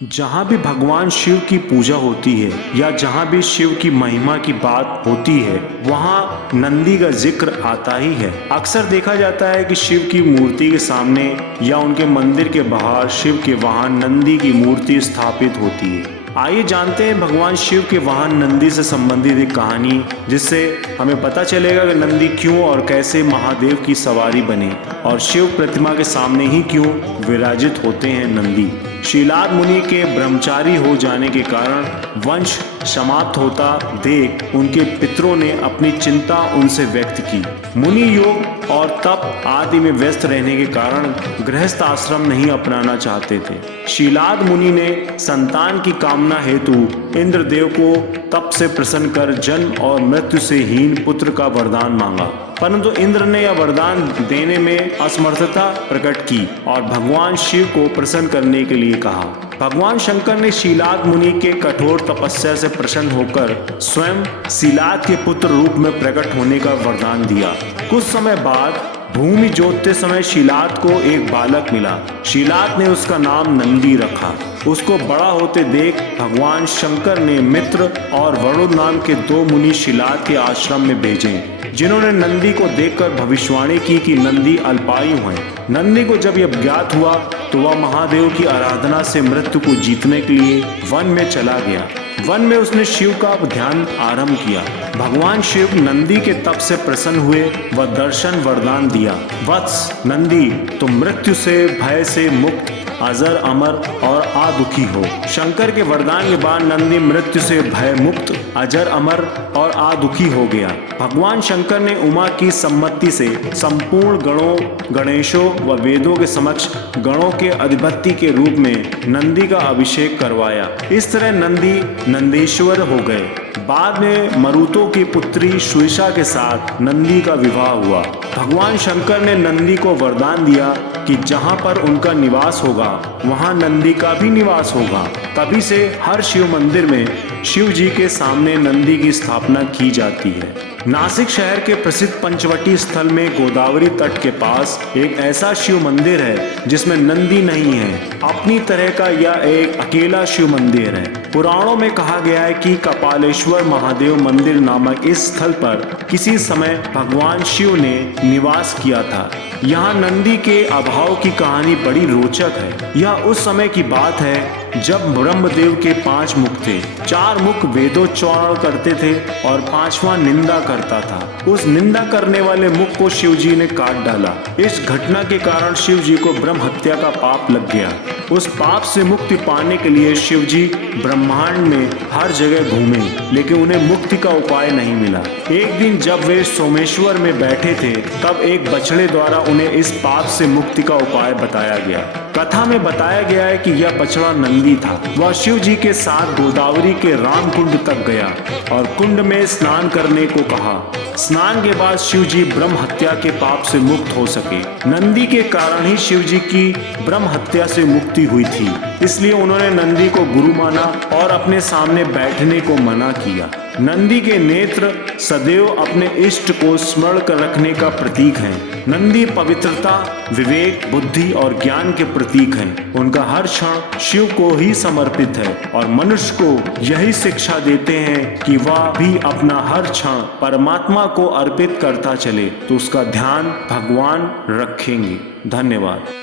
जहाँ भी भगवान शिव की पूजा होती है या जहाँ भी शिव की महिमा की बात होती है वहाँ नंदी का जिक्र आता ही है। अक्सर देखा जाता है कि शिव की मूर्ति के सामने या उनके मंदिर के बाहर शिव के वाहन नंदी की मूर्ति स्थापित होती है। आइए जानते हैं भगवान शिव के वाहन नंदी से संबंधित एक कहानी, जिससे हमें पता चलेगा कि नंदी क्यों और कैसे महादेव की सवारी बने और शिव प्रतिमा के सामने ही क्यों विराजित होते हैं नंदी। शीलाद मुनि के ब्रह्मचारी हो जाने के कारण वंश समाप्त होता देख उनके पितरों ने अपनी चिंता उनसे व्यक्त की। मुनि योग और तप आदि में व्यस्त रहने के कारण गृहस्थ आश्रम नहीं अपनाना चाहते थे। शीलाद मुनि ने संतान की कामना हेतु इंद्रदेव को तप से प्रसन्न कर जन्म और मृत्यु से हीन पुत्र का वरदान मांगा, परंतु इंद्र ने यह वरदान देने में असमर्थता प्रकट की और भगवान शिव को प्रसन्न करने के लिए कहा। भगवान शंकर ने शीलाद मुनि के कठोर तपस्या से प्रसन्न होकर स्वयं शीलाद के पुत्र रूप में प्रकट होने का वरदान दिया। कुछ समय बाद भूमि जोतते समय शीलाद को एक बालक मिला। शीलाद ने उसका नाम नंदी रखा। उसको बड़ा होते देख भगवान शंकर ने मित्र और वरुण नाम के दो मुनि शीलाद के आश्रम में भेजे, जिन्होंने नंदी को देखकर भविष्यवाणी की कि नंदी अल्पायु है। नंदी को जब यह ज्ञात हुआ तो वह महादेव की आराधना से मृत्यु को जीतने के लिए वन में चला गया। वन में उसने शिव का ध्यान आरंभ किया। भगवान शिव नंदी के तप से प्रसन्न हुए व दर्शन वरदान दिया। वत्स नंदी, तुम मृत्यु से भय से मुक्त अजर अमर और आदुखी हो। शंकर के वरदान के बाद नंदी मृत्यु से भय मुक्त अजर अमर और आदुखी हो गया। भगवान शंकर ने उमा की सम्मति से संपूर्ण गणों गणेशों व वेदों के समक्ष गणों के अधिपति के रूप में नंदी का अभिषेक करवाया। इस तरह नंदी नंदेश्वर हो गए। बाद में मरुतों की पुत्री सुईषा के साथ नंदी का विवाह हुआ। भगवान शंकर ने नंदी को वरदान दिया कि जहाँ पर उनका निवास होगा वहाँ नंदी का भी निवास होगा। तभी से हर शिव मंदिर में शिव जी के सामने नंदी की स्थापना की जाती है। नासिक शहर के प्रसिद्ध पंचवटी स्थल में गोदावरी तट के पास एक ऐसा शिव मंदिर है जिसमें नंदी नहीं है। अपनी तरह का यह एक अकेला शिव मंदिर है। पुराणों में कहा गया है कि कपालेश्वर महादेव मंदिर नामक इस स्थल पर किसी समय भगवान शिव ने निवास किया था। यहाँ नंदी के अभाव की कहानी बड़ी रोचक है। यह उस समय की बात है जब ब्रह्मदेव के 5 मुख थे। 4 मुख वेदोच्चारण करते थे और 5वां निंदा करता था। उस निंदा करने वाले मुख को शिव जी ने काट डाला। इस घटना के कारण शिव जी को ब्रह्म हत्या का पाप लग गया। उस पाप से मुक्ति पाने के लिए शिव जी ब्रह्मांड में हर जगह घूमे, लेकिन उन्हें मुक्ति का उपाय नहीं मिला। एक दिन जब वे सोमेश्वर में बैठे थे तब एक बछड़े द्वारा उन्हें इस पाप से मुक्ति का उपाय बताया गया। कथा में बताया गया है कि यह बछड़ा नंदी था। वह शिव जी के साथ गोदावरी के राम कुंड तक गया और कुंड में स्नान करने को कहा। स्नान के बाद शिव जी ब्रह्म हत्या के पाप से मुक्त हो सके। नंदी के कारण ही शिव जी की ब्रह्म हत्या से मुक्ति हुई थी, इसलिए उन्होंने नंदी को गुरु माना और अपने सामने बैठने को मना किया। नंदी के नेत्र सदैव अपने इष्ट को स्मरण कर रखने का प्रतीक हैं। नंदी पवित्रता, विवेक, बुद्धि और ज्ञान के प्रतीक हैं। उनका हर क्षण शिव को ही समर्पित है और मनुष्य को यही शिक्षा देते हैं कि वह भी अपना हर क्षण परमात्मा को अर्पित करता चले तो उसका ध्यान भगवान रखेंगे। धन्यवाद।